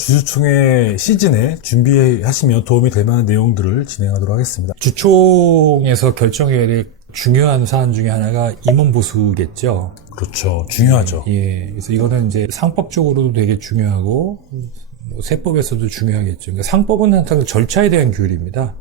주주총회 시즌에 준비하시면 도움이 될 만한 내용들을 진행하도록 하겠습니다. 주총에서 결정해야 될 중요한 사안 중에 하나가 임원보수겠죠. 그렇죠. 중요하죠. 예. 그래서 이거는 이제 상법적으로도 되게 중요하고, 세법에서도 중요하겠죠. 그러니까 상법은 항상 절차에 대한 규율입니다.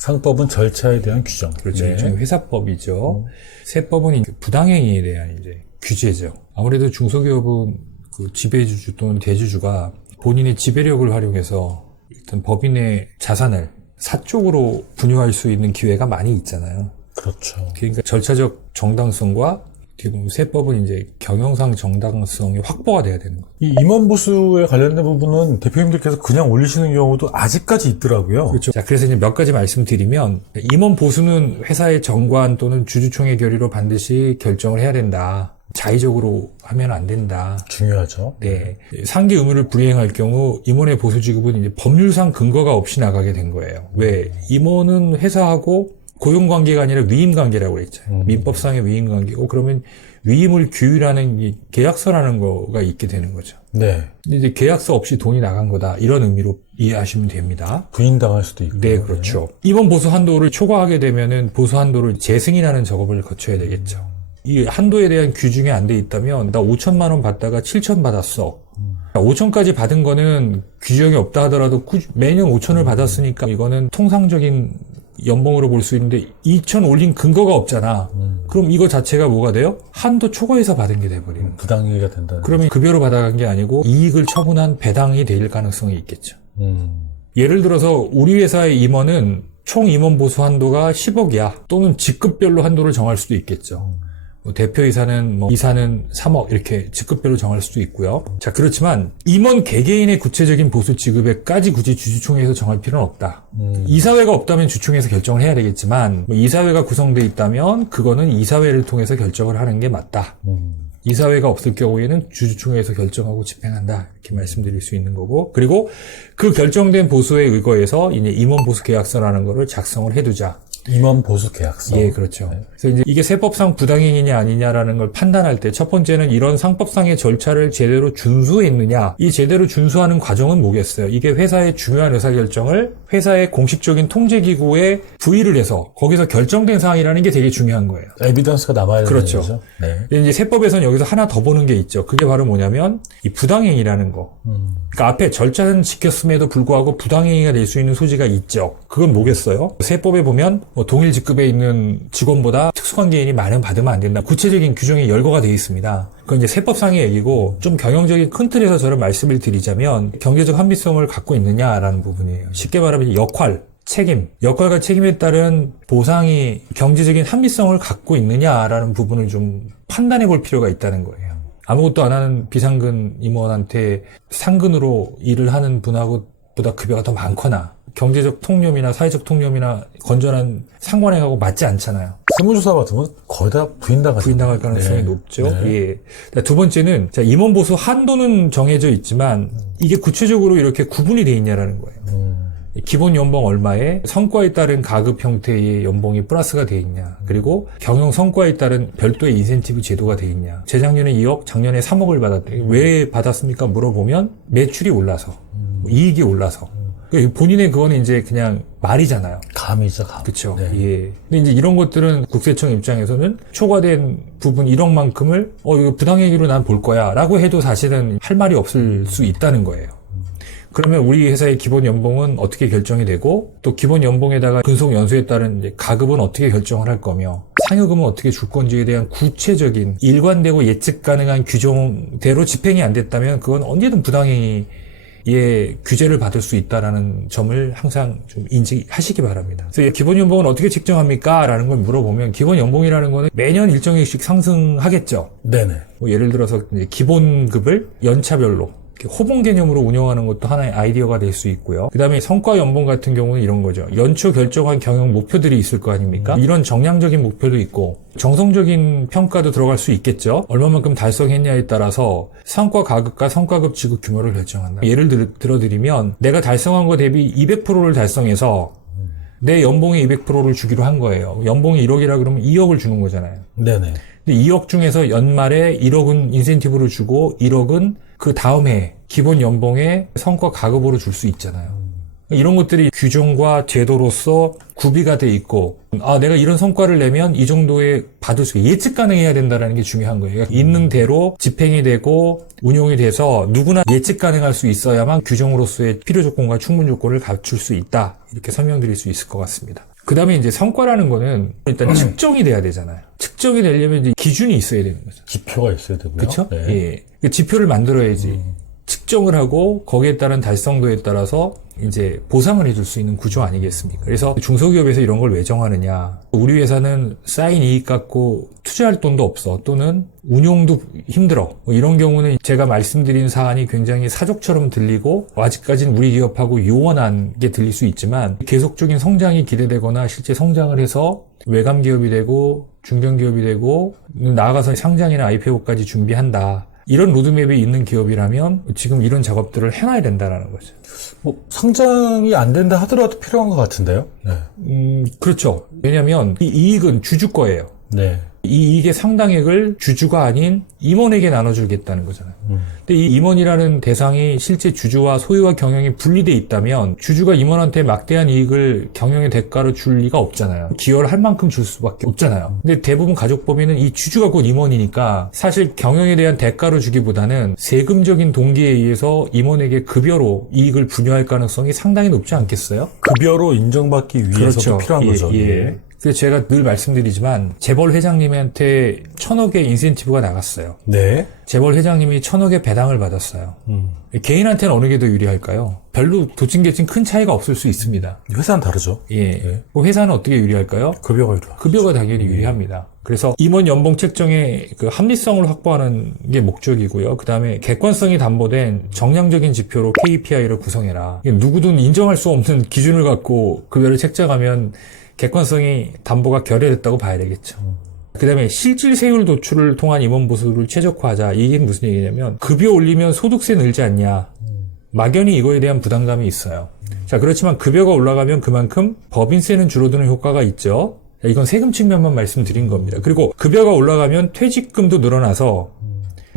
상법은 절차에 대한 규정. 그렇죠. 네. 회사법이죠. 세법은 부당행위에 대한 이제 규제죠. 아무래도 중소기업은 그 지배주주 또는 대주주가 본인의 지배력을 활용해서 일단 법인의 자산을 사적으로 분유할 수 있는 기회가 많이 있잖아요. 그렇죠. 그러니까 절차적 정당성과 어떻게 보면 세법은 이제 경영상 정당성이 확보가 돼야 되는 거예요. 이 임원보수에 관련된 부분은 대표님들께서 그냥 올리시는 경우도 아직까지 있더라고요. 그렇죠. 자, 그래서 이제 몇 가지 말씀드리면, 임원 보수는 회사의 정관 또는 주주총회 결의로 반드시 결정을 해야 된다. 자의적으로 하면 안 된다. 중요하죠. 네. 상기 의무를 불이행할 경우 임원의 보수 지급은 이제 법률상 근거가 없이 나가게 된 거예요. 왜? 임원은 회사하고 고용관계가 아니라 위임관계라고 그랬잖아요. 민법상의 위임관계고, 그러면 위임을 규율하는 이 계약서라는 거가 있게 되는 거죠. 네. 이제 계약서 없이 돈이 나간 거다. 이런 의미로 이해하시면 됩니다. 부인당할 수도 있고. 네, 그렇죠. 이번 보수 한도를 초과하게 되면은 보수 한도를 재승인하는 작업을 거쳐야 되겠죠. 이 한도에 대한 규정이 안 돼 있다면 나 5천만 원 받다가 7천 받았어. 5천까지 받은 거는 규정이 없다 하더라도 매년 5천을 받았으니까 이거는 통상적인 연봉으로 볼 수 있는데 2천 올린 근거가 없잖아. 그럼 이거 자체가 뭐가 돼요? 한도 초과해서 받은 게 돼버리는. 부당행위가 된다는. 그러면 급여로 받아간 게 아니고 이익을 처분한 배당이 될 가능성이 있겠죠. 예를 들어서 우리 회사의 임원은 총 임원 보수 한도가 10억이야. 또는 직급별로 한도를 정할 수도 있겠죠. 대표이사는 이사는 3억 이렇게 직급별로 정할 수도 있고요. 자, 그렇지만 임원 개개인의 구체적인 보수 지급에까지 굳이 주주총회에서 정할 필요는 없다. 이사회가 없다면 주총회에서 결정을 해야 되겠지만 이사회가 구성되어 있다면 그거는 이사회를 통해서 결정을 하는 게 맞다. 이사회가 없을 경우에는 주주총회에서 결정하고 집행한다. 이렇게 말씀드릴 수 있는 거고, 그리고 그 결정된 보수에 의거해서 이제 임원 보수 계약서라는 거를 작성을 해두자. 임원 보수 계약서. 예, 그렇죠. 그래서 이제 이게 세법상 부당행위냐 아니냐라는 걸 판단할 때 첫 번째는 이런 상법상의 절차를 제대로 준수했느냐. 이 제대로 준수하는 과정은 뭐겠어요? 이게 회사의 중요한 의사결정을 회사의 공식적인 통제기구에 부의를 해서 거기서 결정된 사항이라는 게 되게 중요한 거예요. 에비던스가 남아야 되는 그렇죠. 거죠. 네. 이제 세법에서는 여기서 하나 더 보는 게 있죠. 그게 바로 뭐냐면 이 부당행위라는 거. 그러니까 앞에 절차는 지켰음에도 불구하고 부당행위가 될 수 있는 소지가 있죠. 그건 뭐겠어요? 세법에 보면 동일 직급에 있는 직원보다 특수관계인이 많은 받으면 안 된다. 구체적인 규정이 열거가 되어 있습니다. 그건 이제 세법상의 얘기고, 좀 경영적인 큰 틀에서 저를 말씀을 드리자면 경제적 합리성을 갖고 있느냐라는 부분이에요. 쉽게 말하면 역할, 책임, 역할과 책임에 따른 보상이 경제적인 합리성을 갖고 있느냐라는 부분을 좀 판단해 볼 필요가 있다는 거예요. 아무것도 안 하는 비상근 임원한테 상근으로 일을 하는 분하고 보다 급여가 더 많거나 경제적 통념이나 사회적 통념이나 건전한 상관행하고 맞지 않잖아요. 세무조사 같으면 거의 다 부인당할 가능성이 네. 높죠. 네. 예. 두 번째는 임원 보수 한도는 정해져 있지만 이게 구체적으로 이렇게 구분이 돼 있냐라는 거예요. 기본 연봉 얼마에 성과에 따른 가급 형태의 연봉이 플러스가 돼 있냐. 그리고 경영 성과에 따른 별도의 인센티브 제도가 돼 있냐. 재작년에 2억, 작년에 3억을 받았대. 왜 받았습니까? 물어보면 매출이 올라서, 이익이 올라서. 본인의 그거는 이제 그냥 말이잖아요. 감이죠, 감. 그렇죠. 네. 예. 근데 이제 이런 것들은 국세청 입장에서는 초과된 부분 1억만큼을 이거 부당행위로 난 볼 거야라고 해도 사실은 할 말이 없을 수 있다는 거예요. 그러면 우리 회사의 기본 연봉은 어떻게 결정이 되고, 또 기본 연봉에다가 근속 연수에 따른 이제 가급은 어떻게 결정을 할 거며, 상여금은 어떻게 줄 건지에 대한 구체적인 일관되고 예측 가능한 규정대로 집행이 안 됐다면 그건 언제든 부당행위의 규제를 받을 수 있다는 점을 항상 좀 인지하시기 바랍니다. 그래서 기본 연봉은 어떻게 책정합니까? 라는 걸 물어보면 기본 연봉이라는 거는 매년 일정액씩 상승하겠죠. 네네. 예를 들어서 이제 기본급을 연차별로 호봉 개념으로 운영하는 것도 하나의 아이디어가 될 수 있고요. 그 다음에 성과 연봉 같은 경우는 이런 거죠. 연초 결정한 경영 목표들이 있을 거 아닙니까? 이런 정량적인 목표도 있고 정성적인 평가도 들어갈 수 있겠죠. 얼마만큼 달성했냐에 따라서 성과 가급과 성과급 지급 규모를 결정한다. 예를 들어드리면 내가 달성한 거 대비 200%를 달성해서 내 연봉의 200%를 주기로 한 거예요. 연봉이 1억이라 그러면 2억을 주는 거잖아요. 네네. 근데 2억 중에서 연말에 1억은 인센티브로 주고 1억은 그 다음에 기본 연봉에 성과 가급으로 줄 수 있잖아요. 이런 것들이 규정과 제도로서 구비가 돼 있고, 내가 이런 성과를 내면 이 정도에 받을 수 있게 예측 가능해야 된다는 게 중요한 거예요. 있는 대로 집행이 되고 운용이 돼서 누구나 예측 가능할 수 있어야만 규정으로서의 필요 조건과 충분 조건을 갖출 수 있다. 이렇게 설명드릴 수 있을 것 같습니다. 그 다음에 이제 성과라는 거는 일단 측정이 돼야 되잖아요. 측정이 되려면 이제 기준이 있어야 되는 거죠. 지표가 있어야 되고요. 그렇죠? 네. 예. 지표를 만들어야지. 측정을 하고 거기에 따른 달성도에 따라서 이제 보상을 해줄 수 있는 구조 아니겠습니까? 그래서 중소기업에서 이런 걸 왜 정하느냐. 우리 회사는 쌓인 이익 갖고 투자할 돈도 없어. 또는 운용도 힘들어. 이런 경우는 제가 말씀드린 사안이 굉장히 사족처럼 들리고 아직까지는 우리 기업하고 요원한 게 들릴 수 있지만 계속적인 성장이 기대되거나 실제 성장을 해서 외감 기업이 되고 중견기업이 되고 나아가서 상장이나 IPO까지 준비한다. 이런 로드맵이 있는 기업이라면 지금 이런 작업들을 해놔야 된다는 거죠. 상장이 안 된다 하더라도 필요한 것 같은데요? 네. 그렇죠. 왜냐하면 이 이익은 주주 거예요. 네. 이 이익의 상당액을 주주가 아닌 임원에게 나눠주겠다는 거잖아요. 근데 이 임원이라는 대상이 실제 주주와 소유와 경영이 분리돼 있다면 주주가 임원한테 막대한 이익을 경영의 대가로 줄 리가 없잖아요. 기여를 할 만큼 줄 수밖에 없잖아요. 근데 대부분 가족법인은 이 주주가 곧 임원이니까 사실 경영에 대한 대가로 주기보다는 세금적인 동기에 의해서 임원에게 급여로 이익을 분여할 가능성이 상당히 높지 않겠어요? 급여로 인정받기 위해서도 그렇죠. 필요한 거죠. 예. 그래서 제가 늘 말씀드리지만 재벌 회장님한테 1,000억의 인센티브가 나갔어요. 네. 재벌 회장님이 1,000억의 배당을 받았어요. 개인한테는 어느 게 더 유리할까요? 별로 도찐개찐 큰 차이가 없을 수 있습니다. 회사는 다르죠. 예. 네. 회사는 어떻게 유리할까요? 급여가 유리하죠. 급여가 당연히 유리합니다. 그래서 임원 연봉 책정의 그 합리성을 확보하는 게 목적이고요. 그 다음에 객관성이 담보된 정량적인 지표로 KPI를 구성해라. 누구든 인정할 수 없는 기준을 갖고 급여를 책정하면 객관성이 담보가 결여됐다고 봐야 되겠죠. 그 다음에 실질 세율 도출을 통한 임원 보수를 최적화하자. 이게 무슨 얘기냐면 급여 올리면 소득세 늘지 않냐. 막연히 이거에 대한 부담감이 있어요. 자, 그렇지만 급여가 올라가면 그만큼 법인세는 줄어드는 효과가 있죠. 이건 세금 측면만 말씀드린 겁니다. 그리고 급여가 올라가면 퇴직금도 늘어나서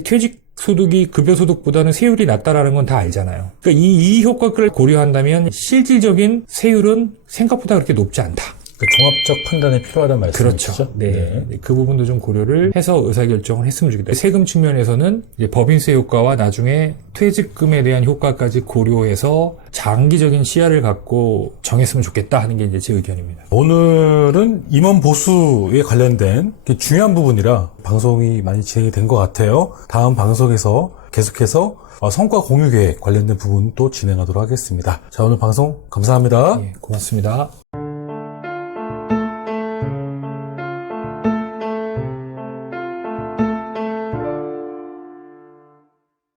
퇴직 소득이 급여 소득보다는 세율이 낮다라는 건 다 알잖아요. 그러니까 이 효과를 고려한다면 실질적인 세율은 생각보다 그렇게 높지 않다. 종합적 판단이 필요하다는 말씀이시죠? 그렇죠. 네. 그 부분도 좀 고려를 해서 의사결정을 했으면 좋겠다. 세금 측면에서는 이제 법인세 효과와 나중에 퇴직금에 대한 효과까지 고려해서 장기적인 시야를 갖고 정했으면 좋겠다 하는 게 이제 제 의견입니다. 오늘은 임원 보수에 관련된 중요한 부분이라 방송이 많이 진행이 된 것 같아요. 다음 방송에서 계속해서 성과 공유 계획 관련된 부분 또 진행하도록 하겠습니다. 자, 오늘 방송 감사합니다. 예, 고맙습니다.